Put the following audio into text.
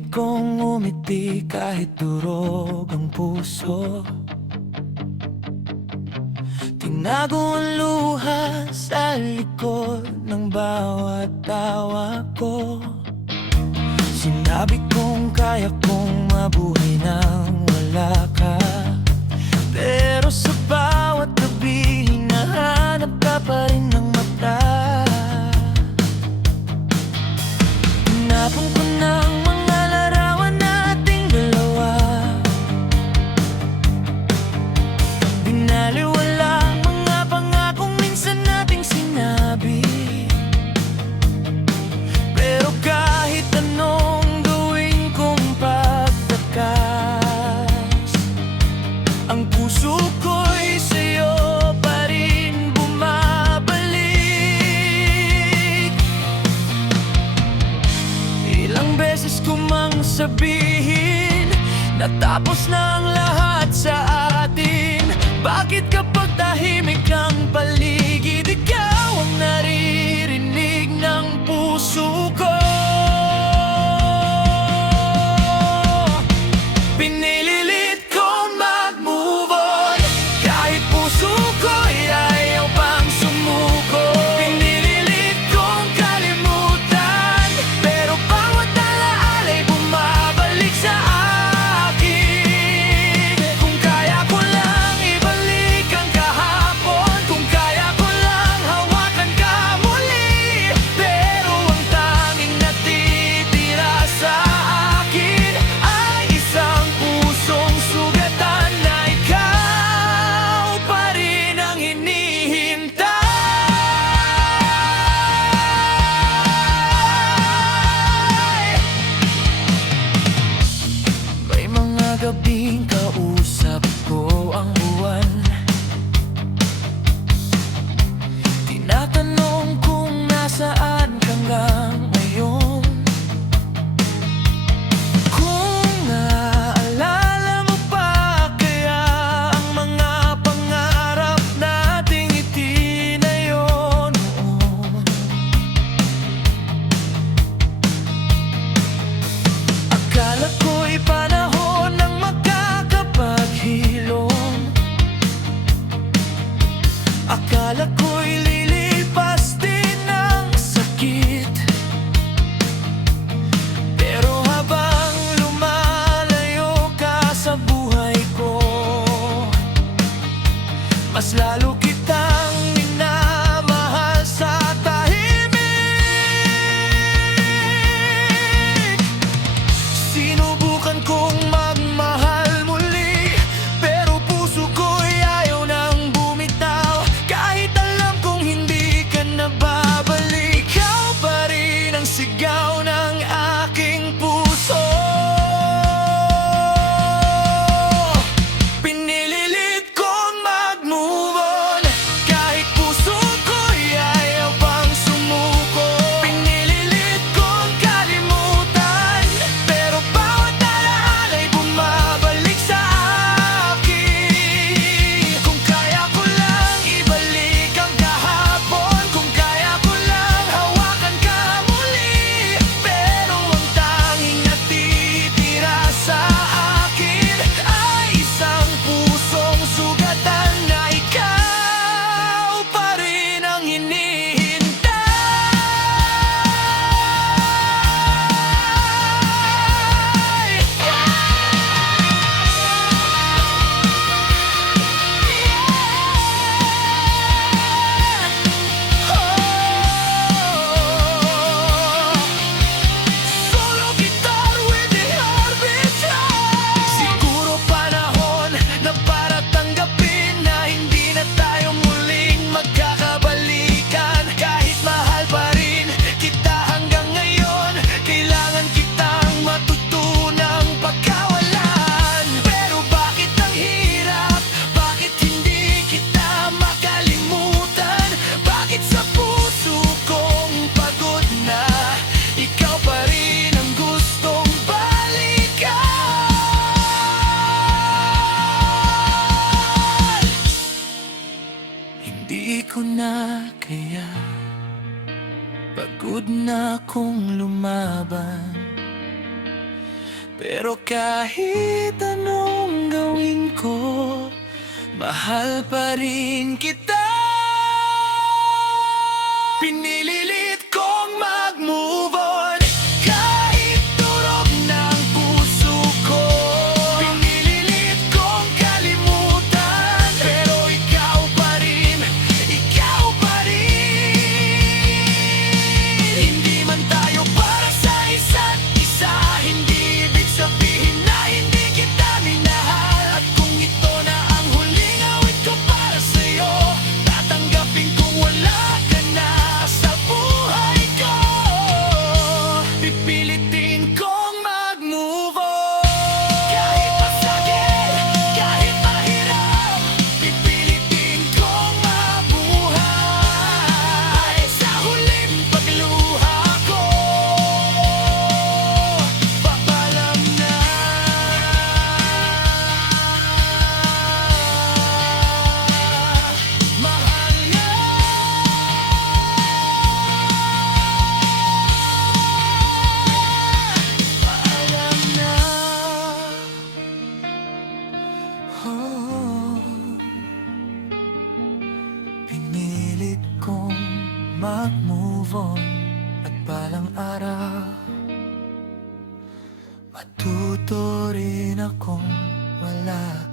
Pinilit kong umiti kahit durog ang puso. Tinago ang luha sa likod ng bawat tawa ko. Sinabi kong kaya kong mabuhay nang wala ka, pero sa bawat gabi hinahanap ka pa rin ng mata. Tinapon ko ng mga larawan nating dalawa, binaliwala mga pangakong minsan nating sinabi. Pero kahit anong gawin kong pagtakas, ang puso ko'y sa'yo pa rin bumabalik. Ilang beses ko mang sabihin natapos na ang lahat sa atin. Bakit kapag tahimik ang paligid, ikaw ang naririnig ng puso ko? Pinililit kong mag-move on kahit puso ko'y ayaw pang sumuko. Pinililit kong kalimutan, pero bawat alaala'y bumabalik sa akin. Kung kaya ko lang ibalik ang kahapon, kung kaya ko lang hawakan ka muli, pero ang tanging natitira sa akin ay isang pusong sugatan na ikaw pa rin ang hinihintay. May mga gabing kausap ko ang buwan, tinatanong kung nasaan ka hanggang ngayon. Kung naalala mo pa kaya ang mga pangarap nating itinayo noon. Akala ko'y panahon ng magkakapaghilom, akala ko'y lilipas din ang sakit. Pero habang lumalayo ka sa buhay ko, mas lalo kitang minamahal sa tahimik. Sinubukan kong magmahal muli, pero puso ko'y ayaw nang bumitaw. Kahit alam kong hindi ka na babalik, ikaw pa rin ang sigaw ng aking puso. Pinililit kong mag-move on kahit puso ko'y ayaw pang sumuko. Pinilit kong kalimutan, pero bawat alaala'y bumabalik sa akin. Kung kaya ko lang ibalik ang kahapon, kung kaya ko lang hawakan ka muli, pero ang tanging natitira sa akin ay isang pusong sugatan na ikaw pa rin ang hinihintay. Solo guitar with the heartbeat track. Siguro panahon na para tanggapin na hindi na tayo muling magkakabalikan. Kahit mahal pa rin kita hanggang ngayon, kailangan kitang matutunang pagkawalan. Pero bakit ang hirap? Bakit hindi kita makalimutan? Bakit sa puso kong pagod na ikaw pa rin ang gustong balikan? Hindi ko na kaya, pagod na akong lumaban. Pero kahit anong gawin ko, mahal pa rin kita. Pinililit kong mag-move on kahit durog ng puso ko. Pinililit kong kalimutan, pero ikaw pa rin, ikaw pa rin. Hindi man tayo para sa isa't isa, hindi ibig sabihin na hindi kita minahal. At kung ito na ang huling awit ko para sa'yo, tatanggapin kong wala ka na sa buhay ko. Pipilitin kong mag-move on kahit masakit, kahit mahirap. Pipilitin kong mabuhay sa huling pagluha ko. Paalam na. Mahal na. Paalam na. Oh. Pinilit kong mag-move on at balang araw matuto rin akong wala